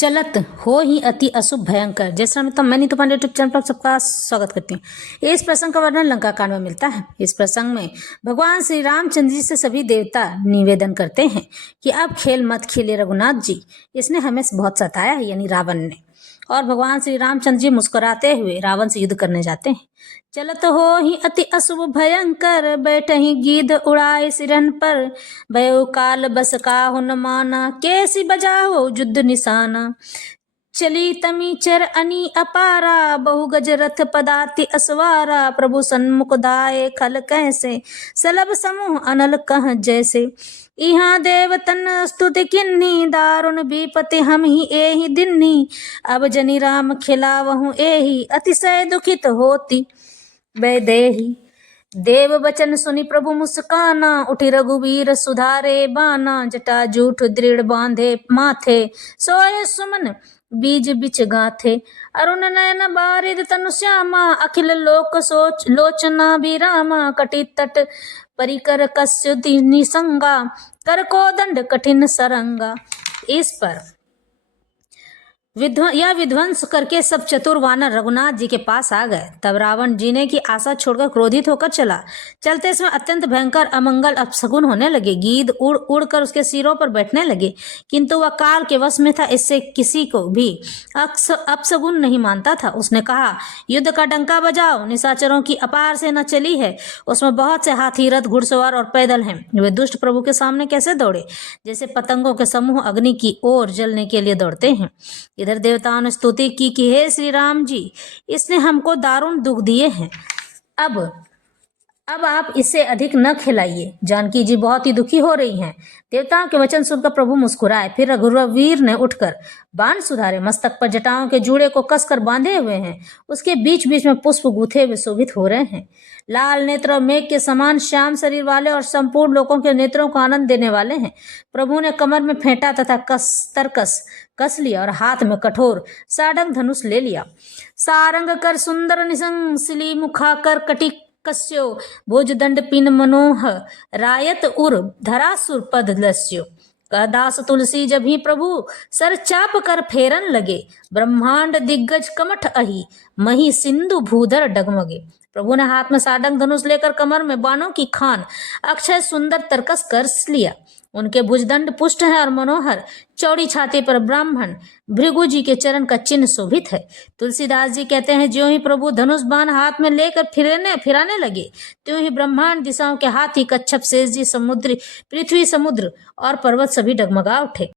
चलत हो ही अति अशुभ भयंकर। जय श्री राम। मैं नीतू पांडे यूट्यूब चैनल पर सबका स्वागत करती हूँ। इस प्रसंग का वर्णन लंका कांड में मिलता है। इस प्रसंग में भगवान श्री रामचंद्र जी से सभी देवता निवेदन करते हैं कि अब खेल मत खेलिए रघुनाथ जी, इसने हमें बहुत सताया है, यानी रावण ने। और भगवान श्री रामचंद्र जी मुस्कुराते हुए रावण से युद्ध करने जाते हैं। चलत हो ही अति अशुभ भयंकर, बैठ ही गीध उड़ाए सिरन पर, भयो काल बस काहु न माना, कैसी बजाओ युद्ध निशाना। चली तमी चर अनी अपारा, बहु गज रथ पदाति असवारा, प्रभु सन्मुख धाये खल कैसे, सलभ समूह अनल कह जैसे। इहाँ देवतन स्तुति किन्नी, दारुण विपति हम ही एहि दिन्नी, अब जनि राम खिलावहु एहि, अतिशय दुखित होती वैदेही। देव बचन सुनि प्रभु मुस्काना, उठि रघुवीर सुधारे बाना, जटा जूठ दृढ़ बांधे माथे, सोए सुमन बीज बिच गाथे। अरुण नयन बारिद तनु श्यामा, अखिल लोक सोच लोचना विरामा, कटि तट परिकर कस्य निसंगा, कर को दंड कठिन सरंगा। इस पर यह विध्वंस करके सब चतुर वानर रघुनाथ जी के पास आ गए। तब रावण जीने की आशा छोड़कर क्रोधित होकर चला। चलते समय अत्यंत भयंकर अमंगल अपशगुन होने लगे। गीध उड़ उड़ कर उसके सिरों पर बैठने लगे, किंतु वह काल के वश में था, इससे किसी को भी अपशगुन नहीं मानता था। उसने कहा, युद्ध का डंका बजाओ। निशाचरों की अपार सेना चली है, उसमें बहुत से हाथी, रथ, घुड़सवार और पैदल हैं। वे दुष्ट प्रभु के सामने कैसे दौड़े, जैसे पतंगों के समूह अग्नि की ओर जलने के लिए दौड़ते हैं। इधर देवताओं ने स्तुति की कि हे श्री राम जी, इसने हमको दारुण दुख दिए हैं, अब आप इससे अधिक न खिलाइए। जानकी जी बहुत ही दुखी हो रही हैं। देवताओं के वचन सुनकर प्रभु मुस्कुराए। फिर रघुवीर ने उठकर बाण सुधारे, मस्तक पर जटाओं के जूड़े को कसकर बांधे हुए हैं, उसके बीच बीच में पुष्प गूथे हुए शोभित हो रहे हैं। लाल नेत्र और मेघ के समान श्याम शरीर वाले और संपूर्ण लोगों के नेत्रों को आनंद देने वाले हैं। प्रभु ने कमर में फेंटा तथा तरकस कस लिया और हाथ में कठोर सारंग धनुष ले लिया। सारंग कर सुंदर निसंग, सिली मुखा कर कटि कस्यो, भुज दंड पिन मनोह, रायत उर धरासुर पद लस्यो। दास तुलसी जब ही प्रभु सर चाप कर फेरन लगे, ब्रह्मांड दिग्गज कमठ अहि, मही सिंधु भूधर डगमगे। प्रभु ने हाथ में सारंग धनुष लेकर कमर में बाणों की खान अक्षय सुंदर तरकस कर लिया। उनके भुजदंड पुष्ट है और मनोहर, चौड़ी छाती पर ब्राह्मण भृगु जी के चरण का चिन्ह शोभित है। तुलसीदास जी कहते हैं, ज्यों ही प्रभु धनुष बाण हाथ में लेकर फिराने लगे, त्यों ही ब्रह्मांड दिशाओं के हाथी, कच्छप, शेष जी, समुद्र, पृथ्वी, समुद्र और पर्वत सभी डगमगा उठे।